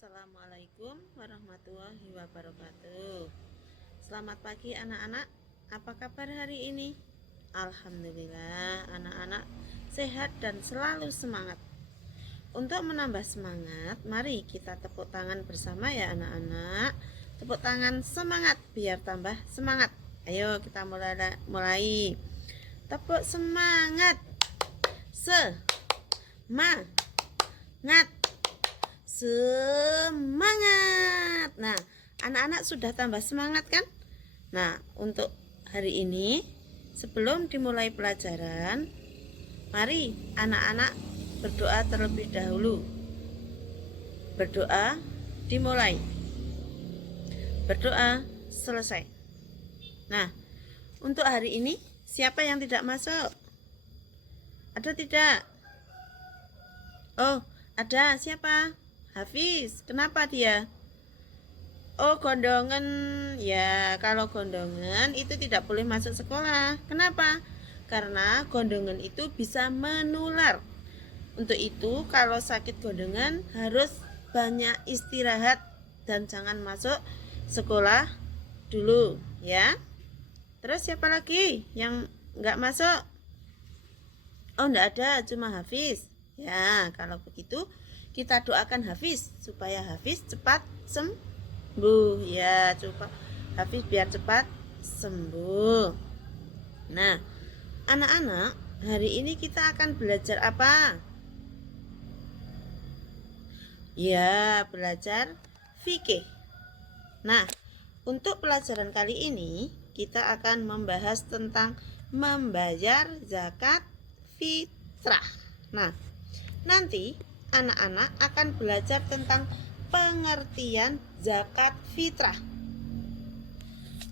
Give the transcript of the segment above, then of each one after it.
Assalamualaikum warahmatullahi wabarakatuh. Selamat pagi anak-anak. Apa kabar hari ini? Alhamdulillah anak-anak sehat dan selalu semangat. Untuk menambah semangat, mari kita tepuk tangan bersama ya anak-anak. Tepuk tangan semangat biar tambah semangat. Ayo kita mulai. Tepuk semangat. Semangat. Semangat. Nah, anak-anak sudah tambah semangat kan? Nah, untuk hari ini sebelum dimulai pelajaran, mari anak-anak berdoa terlebih dahulu. Berdoa dimulai. Berdoa selesai. Nah, untuk hari ini siapa yang tidak masuk? Ada tidak? Oh, ada. Siapa? Hafiz. Kenapa dia? Oh, gondongan. Ya, kalau gondongan itu tidak boleh masuk sekolah. Kenapa? Karena gondongan itu bisa menular. Untuk itu, kalau sakit gondongan harus banyak istirahat dan jangan masuk sekolah dulu, ya. Terus siapa lagi yang nggak masuk? Oh, nggak ada, cuma Hafiz. Ya, kalau begitu kita doakan Hafiz supaya Hafiz cepat sembuh, ya. Coba Hafiz biar cepat sembuh. Nah, anak-anak, hari ini kita akan belajar apa? Ya, belajar fikih. Nah, untuk pelajaran kali ini kita akan membahas tentang membayar zakat fitrah. Nah, nanti anak-anak akan belajar tentang pengertian zakat fitrah.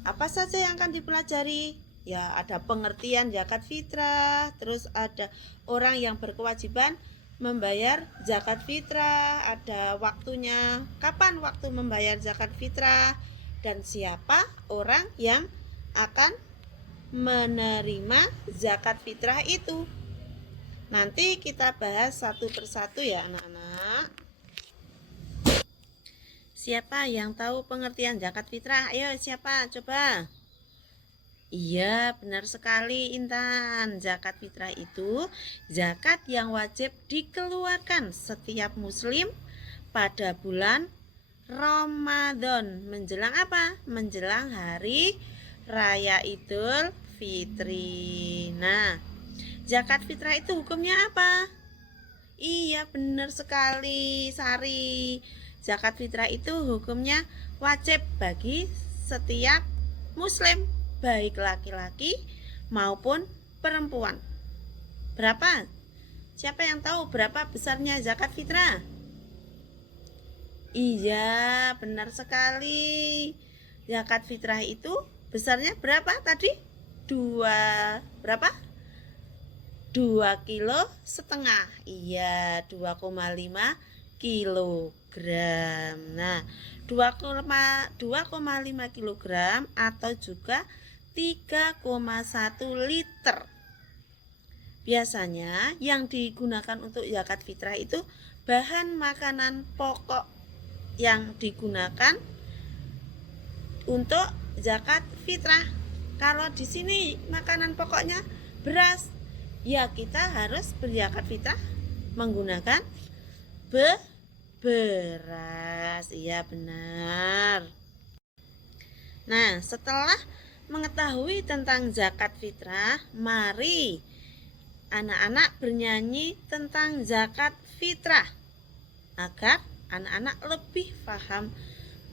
Apa saja yang akan dipelajari? Ya, ada pengertian zakat fitrah, terus ada orang yang berkewajiban membayar zakat fitrah, ada waktunya, kapan waktu membayar zakat fitrah, dan siapa orang yang akan menerima zakat fitrah itu. Nanti kita bahas satu persatu ya anak-anak. Siapa yang tahu pengertian zakat fitrah? Ayo siapa? Coba. Iya, benar sekali Intan. Zakat fitrah itu zakat yang wajib dikeluarkan setiap muslim pada bulan Ramadan. Menjelang apa? Menjelang hari Raya Idul Fitri. Nah, zakat fitrah itu hukumnya apa? Iya, benar sekali, Sari. Zakat fitrah itu hukumnya wajib bagi setiap muslim, baik laki-laki maupun perempuan. Berapa? Siapa yang tahu berapa besarnya zakat fitrah? Iya, benar sekali. Zakat fitrah itu besarnya berapa tadi? Berapa? 2,5 kg. Iya, 2,5 kilogram. Nah, 2,5 kilogram atau juga 3,1 liter. Biasanya yang digunakan untuk zakat fitrah itu bahan makanan pokok yang digunakan untuk zakat fitrah. Kalau di sini makanan pokoknya beras, ya kita harus berzakat fitrah menggunakan beras. Iya benar. Nah, setelah mengetahui tentang zakat fitrah, mari anak-anak bernyanyi tentang zakat fitrah agar anak-anak lebih paham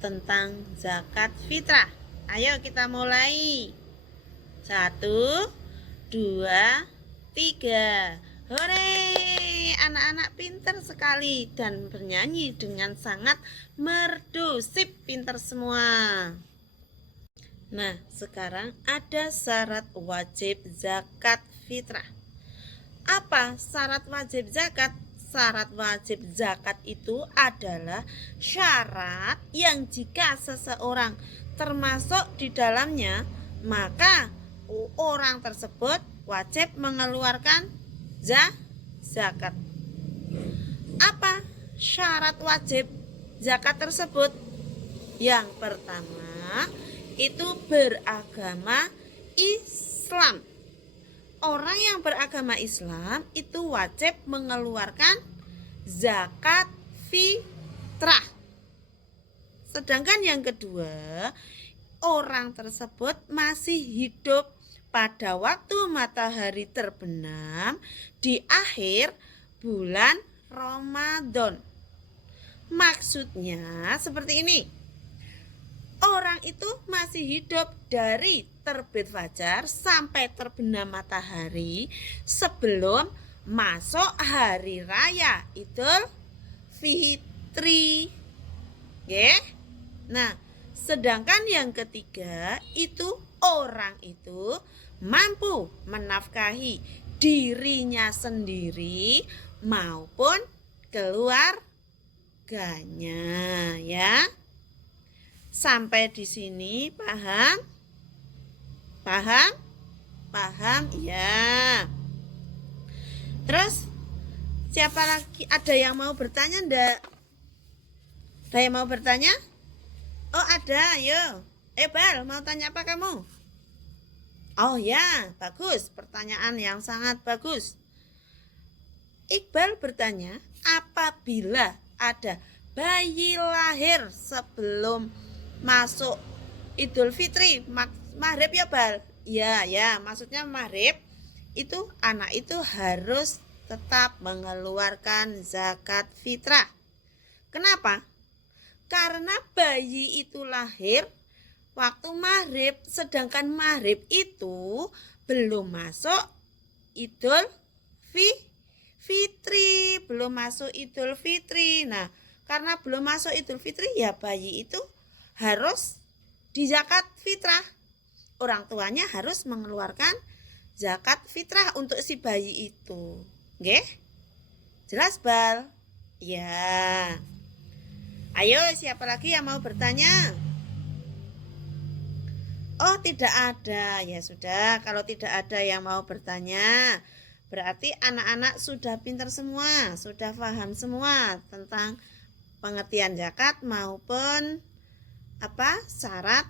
tentang zakat fitrah. Ayo kita mulai. 1, 2, 3. Hore! Anak-anak pintar sekali dan bernyanyi dengan sangat merdu. Sip, pintar semua. Nah, sekarang ada syarat wajib zakat fitrah. Apa syarat wajib zakat? Syarat wajib zakat itu adalah syarat yang jika seseorang termasuk di dalamnya, maka orang tersebut wajib mengeluarkan zakat. Apa syarat wajib zakat tersebut? Yang pertama itu beragama Islam. Orang yang beragama Islam itu wajib mengeluarkan zakat fitrah. Sedangkan yang kedua, orang tersebut masih hidup pada waktu matahari terbenam di akhir bulan Ramadan. Maksudnya seperti ini. Orang itu masih hidup dari terbit fajar sampai terbenam matahari sebelum masuk hari raya Idul Fitri. Oke? Nah, sedangkan yang ketiga itu orang itu mampu menafkahi dirinya sendiri maupun keluarganya, ya. Sampai di sini paham? Paham? Paham? Ya. Terus siapa lagi? Ada yang mau bertanya enggak? Ada yang mau bertanya? Oh, ada. Ayo. Bal, mau tanya apa kamu? Oh ya, bagus. Pertanyaan yang sangat bagus. Iqbal bertanya, apabila ada bayi lahir sebelum masuk Idul Fitri, maghrib ya Bal? Ya, maksudnya maghrib itu anak itu harus tetap mengeluarkan zakat fitrah. Kenapa? Karena bayi itu lahir waktu maghrib, sedangkan maghrib itu belum masuk Idul Fitri, belum masuk Idul Fitri. Nah, karena belum masuk Idul Fitri ya bayi itu harus di zakat fitrah. Orang tuanya harus mengeluarkan zakat fitrah untuk si bayi itu. Nggih? Jelas, Bal? Ya. Ayo, siapa lagi yang mau bertanya? Oh, tidak ada. Ya sudah, kalau tidak ada yang mau bertanya, berarti anak-anak sudah pintar semua, sudah paham semua tentang pengertian zakat maupun syarat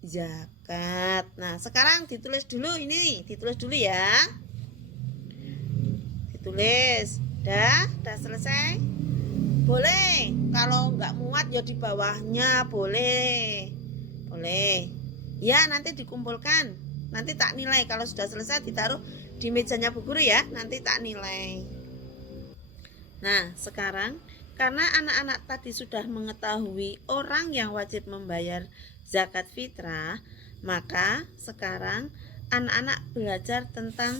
zakat. Nah, sekarang ditulis dulu ini, ditulis dulu ya. Ditulis. Udah selesai? Boleh. Kalau nggak muat ya di bawahnya boleh. Boleh. Ya, nanti dikumpulkan. Nanti tak nilai. Kalau sudah selesai ditaruh di mejanya Bu Guru ya. Nanti tak nilai. Nah, sekarang karena anak-anak tadi sudah mengetahui orang yang wajib membayar zakat fitrah, maka sekarang anak-anak belajar tentang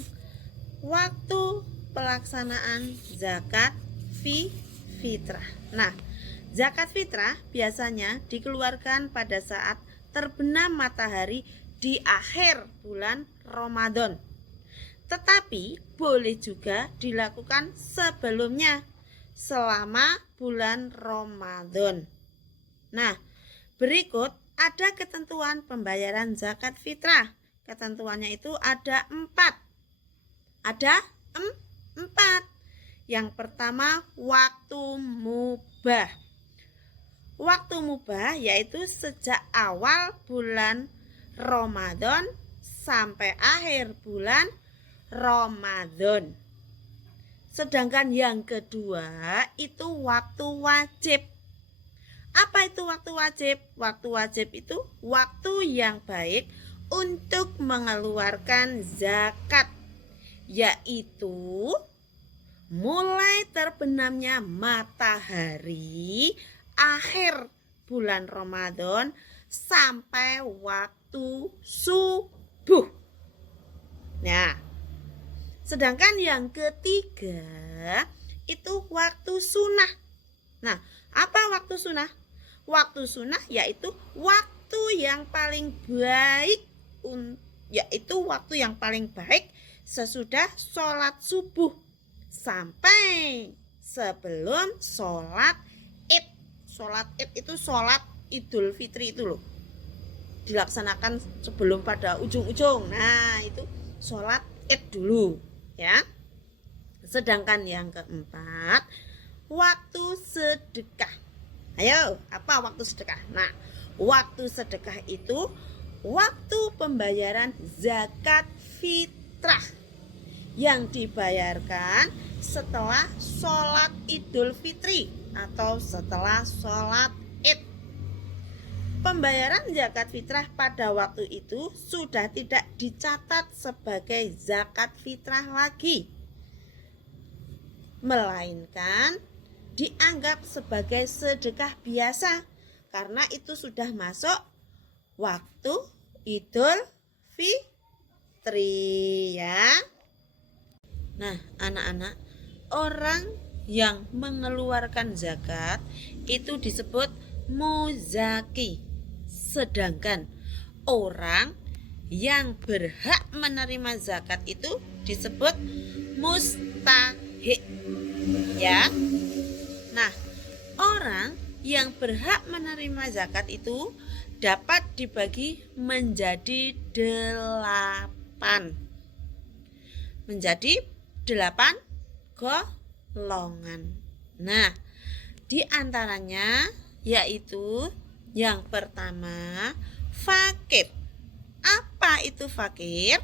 waktu pelaksanaan zakat fitrah. Nah, zakat fitrah biasanya dikeluarkan pada saat terbenam matahari di akhir bulan Ramadan. Tetapi boleh juga dilakukan sebelumnya selama bulan Ramadan. Nah, berikut ada ketentuan pembayaran zakat fitrah. Ketentuannya itu ada 4. Ada 4. Yang pertama, waktu mubah. Waktu mubah yaitu sejak awal bulan Ramadan sampai akhir bulan Ramadan. Sedangkan yang kedua itu waktu wajib. Apa itu waktu wajib? Waktu wajib itu waktu yang baik untuk mengeluarkan zakat, yaitu mulai terbenamnya matahari akhir bulan Ramadan sampai waktu subuh. Nah, sedangkan yang ketiga itu waktu sunnah. Nah, apa waktu sunnah? Waktu sunnah yaitu waktu yang paling baik, yaitu waktu yang paling baik sesudah sholat subuh sampai sebelum sholat Id. Sholat Id itu sholat Idul Fitri itu loh, dilaksanakan sebelum pada ujung-ujung. Nah, itu sholat Id dulu ya. Sedangkan yang keempat, waktu sedekah. Ayo, apa waktu sedekah? Nah, waktu sedekah itu waktu pembayaran zakat fitrah yang dibayarkan setelah sholat Idul Fitri atau setelah sholat Id. Pembayaran zakat fitrah pada waktu itu sudah tidak dicatat sebagai zakat fitrah lagi, melainkan dianggap sebagai sedekah biasa karena itu sudah masuk waktu Idul Fitri ya. Nah, anak-anak, orang yang mengeluarkan zakat itu disebut muzaki. Sedangkan orang yang berhak menerima zakat itu disebut mustahiq ya. Nah, orang yang berhak menerima zakat itu dapat dibagi menjadi 8. Menjadi 8 golongan. Nah, di antaranya yaitu yang pertama fakir. Apa itu fakir?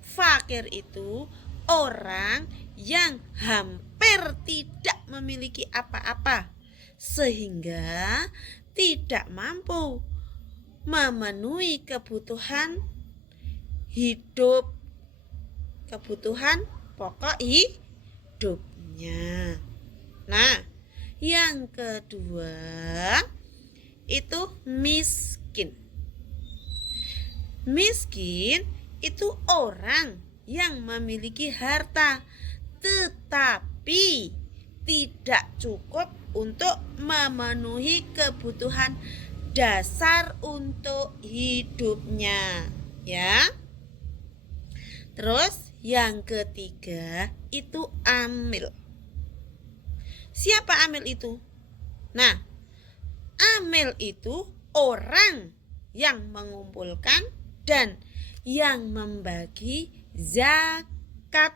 Fakir itu orang yang hampir tidak memiliki apa-apa sehingga tidak mampu memenuhi kebutuhan hidup, kebutuhan pokok hidupnya. Nah, yang kedua itu miskin. Miskin itu orang yang memiliki harta tetapi tidak cukup untuk memenuhi kebutuhan dasar untuk hidupnya ya. Terus yang ketiga itu amil. Siapa amil itu? Nah, amil itu orang yang mengumpulkan dan yang membagi zakat.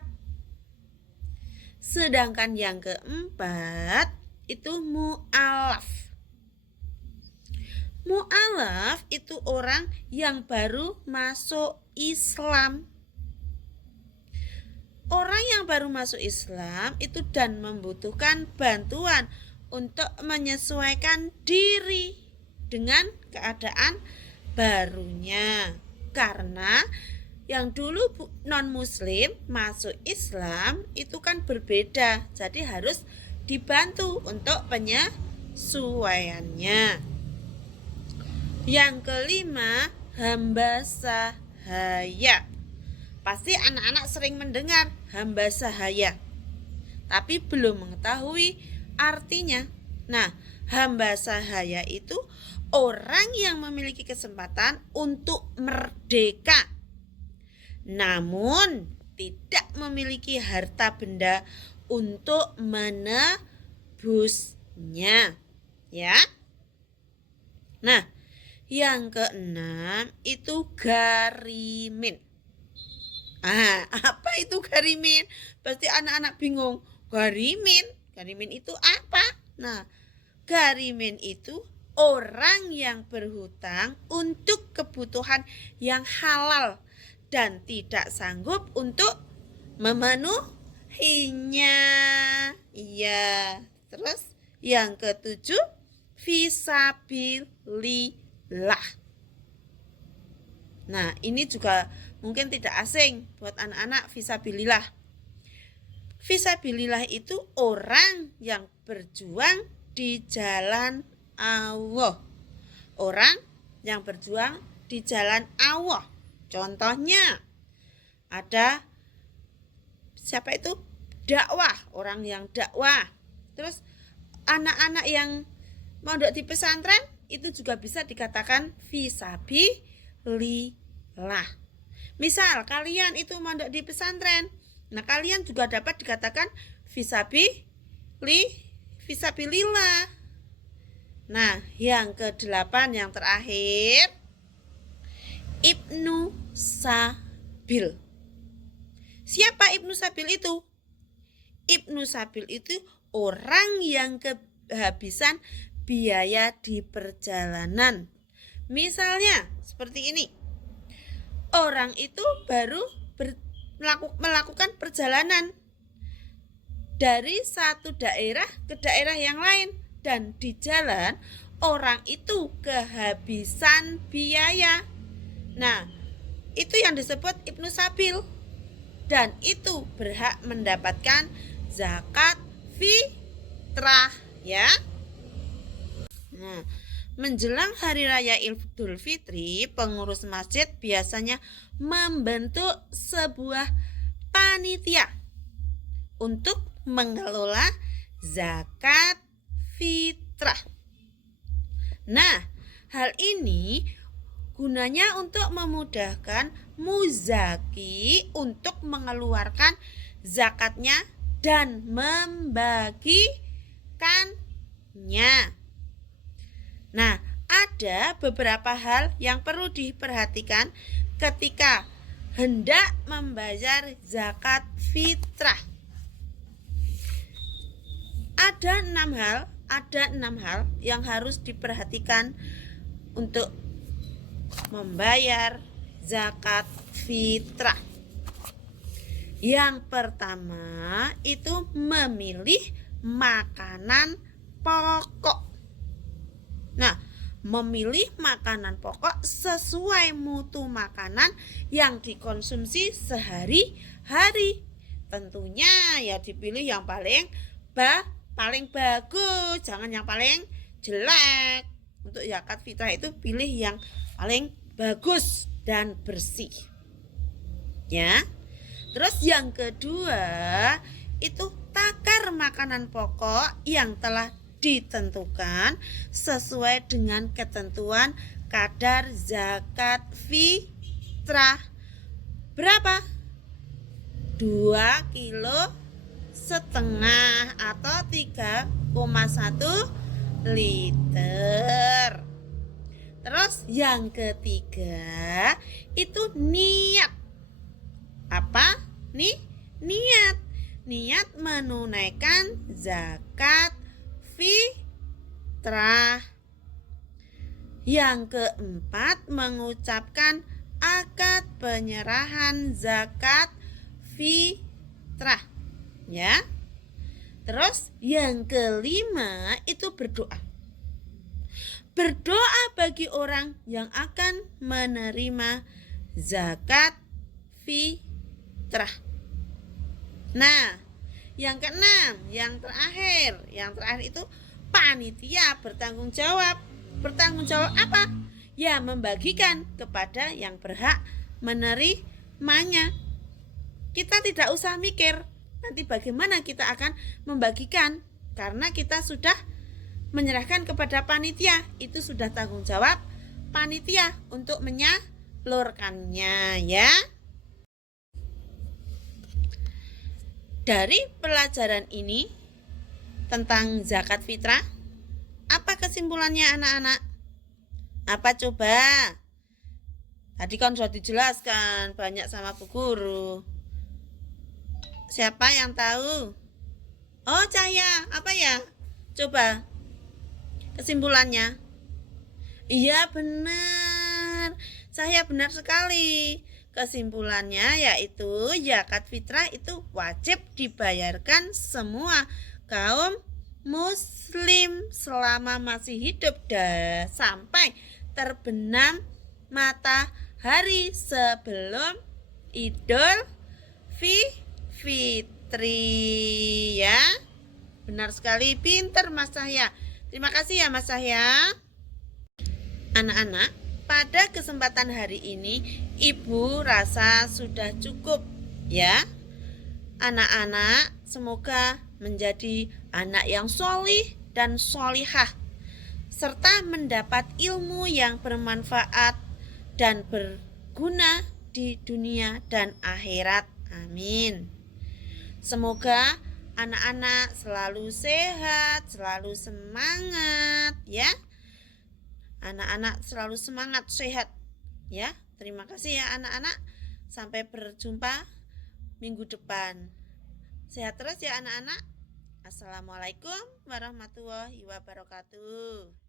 Sedangkan yang keempat itu mu'alaf. Mu'alaf itu orang yang baru masuk Islam. Orang yang baru masuk Islam itu dan membutuhkan bantuan untuk menyesuaikan diri dengan keadaan barunya. Karena yang dulu non muslim masuk Islam itu kan berbeda, jadi harus dibantu untuk penyesuaiannya. Yang kelima, hamba sahaya. Pasti anak-anak sering mendengar hamba sahaya, tapi belum mengetahui artinya. Nah, hamba sahaya itu orang yang memiliki kesempatan untuk merdeka, namun tidak memiliki harta benda untuk menebusnya ya. Nah, yang keenam itu garimin. Apa itu garimin? Pasti anak-anak bingung. Garimin itu apa? Nah, garimin itu orang yang berhutang untuk kebutuhan yang halal dan tidak sanggup untuk memenuhinya. Iya. Terus yang ketujuh, fisabilillah. Nah, ini juga mungkin tidak asing buat anak-anak. Fisabilillah. Fisabilillah itu orang yang berjuang di jalan Allah. Orang yang berjuang di jalan Allah. Contohnya ada siapa itu? Dakwah, orang yang dakwah. Terus anak-anak yang mondok di pesantren itu juga bisa dikatakan fisabilillah. Misal kalian itu mondok di pesantren, nah kalian juga dapat dikatakan fisabilillah. Nah, yang ke-8 yang terakhir, Ibnu Sabil. Siapa Ibnu Sabil itu? Ibnu Sabil itu orang yang kehabisan biaya di perjalanan. Misalnya seperti ini. Orang itu baru melakukan perjalanan dari satu daerah ke daerah yang lain, dan di jalan orang itu kehabisan biaya. Nah, itu yang disebut Ibnu Sabil, dan itu berhak mendapatkan zakat fitrah ya. Nah, menjelang hari raya Idul Fitri, pengurus masjid biasanya membentuk sebuah panitia untuk mengelola zakat fitrah. Nah, hal ini gunanya untuk memudahkan muzaki untuk mengeluarkan zakatnya dan membagikannya. Nah, ada beberapa hal yang perlu diperhatikan ketika hendak membayar zakat fitrah. Ada enam hal yang harus diperhatikan untuk membayar zakat fitrah. Yang pertama itu memilih makanan pokok. Nah, memilih makanan pokok sesuai mutu makanan yang dikonsumsi sehari-hari. Tentunya ya dipilih yang paling bagus, jangan yang paling jelek. Untuk zakat fitrah itu pilih yang paling bagus dan bersih. Ya. Terus yang kedua itu takar makanan pokok yang telah ditentukan sesuai dengan ketentuan kadar zakat fitrah. Berapa? 2,5 kilo atau 3,1 liter. Terus yang ketiga itu niat. Apa? Niat menunaikan zakat fitrah. Yang keempat mengucapkan akad penyerahan zakat fitrah. Ya. Terus yang kelima itu berdoa. Berdoa bagi orang yang akan menerima zakat fitrah. Nah, yang keenam, yang terakhir itu panitia bertanggung jawab. Bertanggung jawab apa? Ya, membagikan kepada yang berhak menerimanya. Kita tidak usah mikir nanti bagaimana kita akan membagikan, karena kita sudah menyerahkan kepada panitia. Itu sudah tanggung jawab panitia untuk menyalurkannya ya. Dari pelajaran ini tentang zakat fitrah, apa kesimpulannya anak-anak? Apa coba? Tadi kan sudah dijelaskan banyak sama Bu Guru. Siapa yang tahu? Oh, Cahya, apa ya? Coba kesimpulannya. Iya benar, Cahya benar sekali. Kesimpulannya yaitu zakat fitrah itu wajib dibayarkan semua kaum muslim selama masih hidup sampai terbenam matahari sebelum Idul Fitri ya. Benar sekali, pinter Mas Cahya. Terima kasih ya Mas Cahya. Anak-anak, pada kesempatan hari ini Ibu rasa sudah cukup ya. Anak-anak semoga menjadi anak yang sholih dan sholihah, serta mendapat ilmu yang bermanfaat dan berguna di dunia dan akhirat. Amin. Semoga anak-anak selalu sehat, selalu semangat ya. Anak-anak selalu semangat, sehat ya. Terima kasih ya anak-anak. Sampai berjumpa minggu depan. Sehat terus ya anak-anak. Assalamualaikum warahmatullahi wabarakatuh.